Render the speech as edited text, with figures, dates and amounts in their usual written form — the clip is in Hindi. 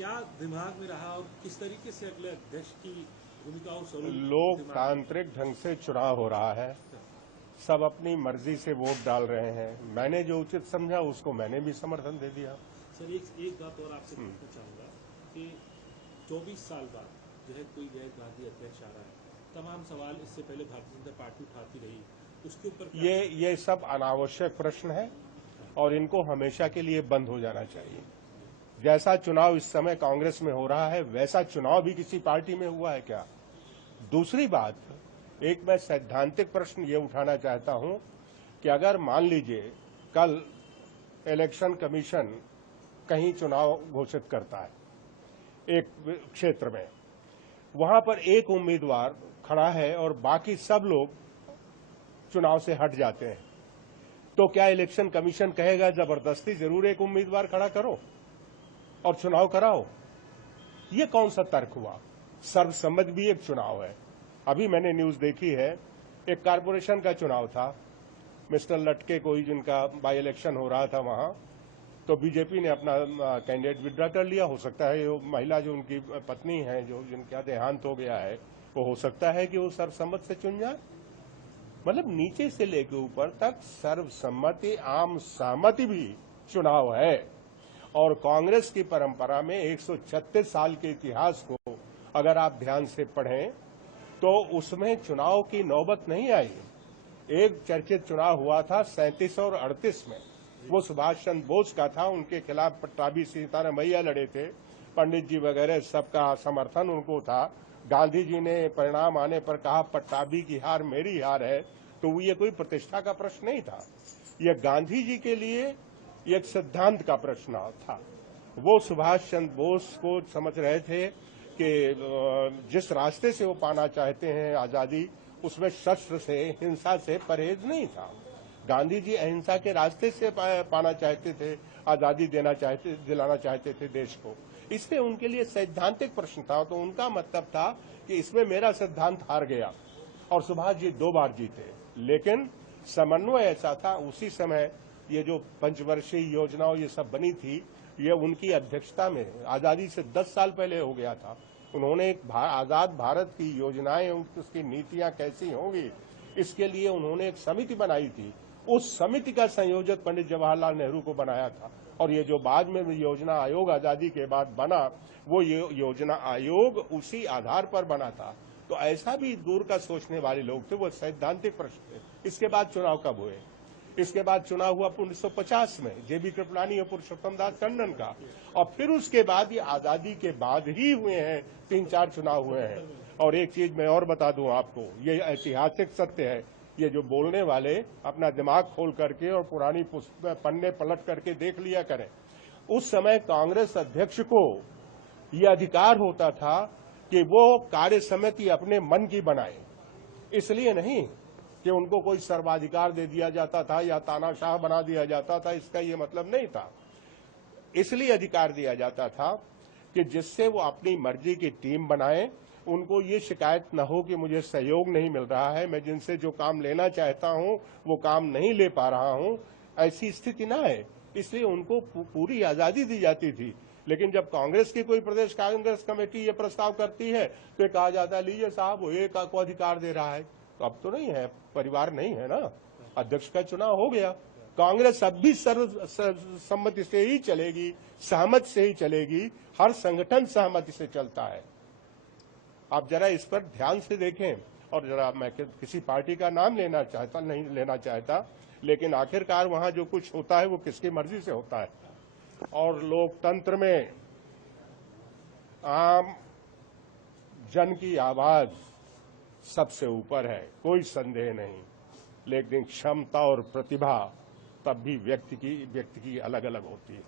क्या दिमाग में रहा और किस तरीके से अगले अध्यक्ष की भूमिका और स्वरूप लोकतांत्रिक ढंग से चुनाव हो रहा है, सब अपनी मर्जी से वोट डाल रहे हैं। मैंने जो उचित समझा उसको मैंने भी समर्थन दे दिया। सर एक बात और आपसे पूछना चाहूंगा कि 24 साल बाद जो है कोई गैर गांधी अध्यक्ष आ रहा है, तमाम सवाल इससे पहले भारतीय जनता पार्टी उठाती रही, उसके ऊपर ये सब अनावश्यक प्रश्न है और इनको हमेशा के लिए बंद हो जाना चाहिए। जैसा चुनाव इस समय कांग्रेस में हो रहा है वैसा चुनाव भी किसी पार्टी में हुआ है क्या? दूसरी बात, एक मैं सैद्धांतिक प्रश्न ये उठाना चाहता हूं कि अगर मान लीजिए कल इलेक्शन कमीशन कहीं चुनाव घोषित करता है एक क्षेत्र में, वहां पर एक उम्मीदवार खड़ा है और बाकी सब लोग चुनाव से हट जाते हैं, तो क्या इलेक्शन कमीशन कहेगा जबरदस्ती जरूर एक उम्मीदवार खड़ा करो और चुनाव कराओ? ये कौन सा तर्क हुआ? सर्वसम्मत भी एक चुनाव है। अभी मैंने न्यूज देखी है, एक कारपोरेशन का चुनाव था, मिस्टर लटके कोई जिनका बाई इलेक्शन हो रहा था वहां, तो बीजेपी ने अपना कैंडिडेट विड्रा कर लिया। हो सकता है वो महिला जो उनकी पत्नी है, जो जिनका देहांत हो गया है, वो हो सकता है कि वो सर्वसम्मत से चुन जाए। मतलब नीचे से लेकर ऊपर तक सर्वसम्मति, आम सहमति भी चुनाव है। और कांग्रेस की परंपरा में 136 साल के इतिहास को अगर आप ध्यान से पढ़ें तो उसमें चुनाव की नौबत नहीं आई। एक चर्चित चुनाव हुआ था 37 और 38 में, वो सुभाष चंद्र बोस का था, उनके खिलाफ पट्टाभी सीतारामैया लड़े थे, पंडित जी वगैरह सबका समर्थन उनको था। गांधी जी ने परिणाम आने पर कहा पट्टाभी की हार मेरी हार है, तो ये कोई प्रतिष्ठा का प्रश्न नहीं था, यह गांधी जी के लिए एक सिद्धांत का प्रश्न था। वो सुभाष चंद्र बोस को समझ रहे थे कि जिस रास्ते से वो पाना चाहते हैं आजादी, उसमें शस्त्र से, हिंसा से परहेज नहीं था। गांधी जी अहिंसा के रास्ते से पाना चाहते थे, आजादी दिलाना चाहते थे देश को। इसलिए उनके लिए सैद्धांतिक प्रश्न था, तो उनका मतलब था कि इसमें मेरा सिद्धांत हार गया। और सुभाष जी 2 बार जीते, लेकिन समन्वय ऐसा था उसी समय, ये जो पंचवर्षीय योजनाओं ये सब बनी थी, ये उनकी अध्यक्षता में आजादी से 10 साल पहले हो गया था। उन्होंने एक आजाद भारत की योजनाएं, उसकी नीतियां कैसी होंगी, इसके लिए उन्होंने एक समिति बनाई थी। उस समिति का संयोजक पंडित जवाहरलाल नेहरू को बनाया था। और ये जो बाद में योजना आयोग आजादी के बाद बना, वो योजना आयोग उसी आधार पर बना था। तो ऐसा भी दूर का सोचने वाले लोग थे। वो सैद्धांतिक प्रश्न थे। इसके बाद चुनाव कब हुए? इसके बाद चुनाव हुआ 1950 में जेबी कृपलानी और पुरुषोत्तम दास टंडन का, और फिर उसके बाद ये आजादी के बाद ही हुए हैं, 3-4 चुनाव हुए हैं। और एक चीज मैं और बता दूं आपको, ये ऐतिहासिक सत्य है, ये जो बोलने वाले अपना दिमाग खोल करके और पुरानी पन्ने पलट करके देख लिया करें। उस समय कांग्रेस अध्यक्ष को यह अधिकार होता था कि वो कार्य समिति अपने मन की बनाए, इसलिए नहीं कि उनको कोई सर्वाधिकार दे दिया जाता था या तानाशाह बना दिया जाता था, इसका ये मतलब नहीं था। इसलिए अधिकार दिया जाता था कि जिससे वो अपनी मर्जी की टीम बनाए, उनको ये शिकायत न हो कि मुझे सहयोग नहीं मिल रहा है, मैं जिनसे जो काम लेना चाहता हूं वो काम नहीं ले पा रहा हूं, ऐसी स्थिति ना है। इसलिए उनको पूरी आजादी दी जाती थी। लेकिन जब कांग्रेस की कोई प्रदेश कांग्रेस कमेटी ये प्रस्ताव करती है तो कहा जाता है लीजिए साहब वो एक को अधिकार दे रहा है। तो अब तो नहीं है, परिवार नहीं है ना, अध्यक्ष का चुनाव हो गया। कांग्रेस अब भी सर्वसम्मति से ही चलेगी, सहमत से ही चलेगी, हर संगठन सहमति से चलता है। आप जरा इस पर ध्यान से देखें। और जरा मैं किसी पार्टी का नाम नहीं लेना चाहता, लेकिन आखिरकार वहां जो कुछ होता है वो किसकी मर्जी से होता है। और लोकतंत्र में आम जन की आवाज सबसे ऊपर है, कोई संदेह नहीं। लेकिन क्षमता और प्रतिभा तब भी व्यक्ति की अलग अलग होती है।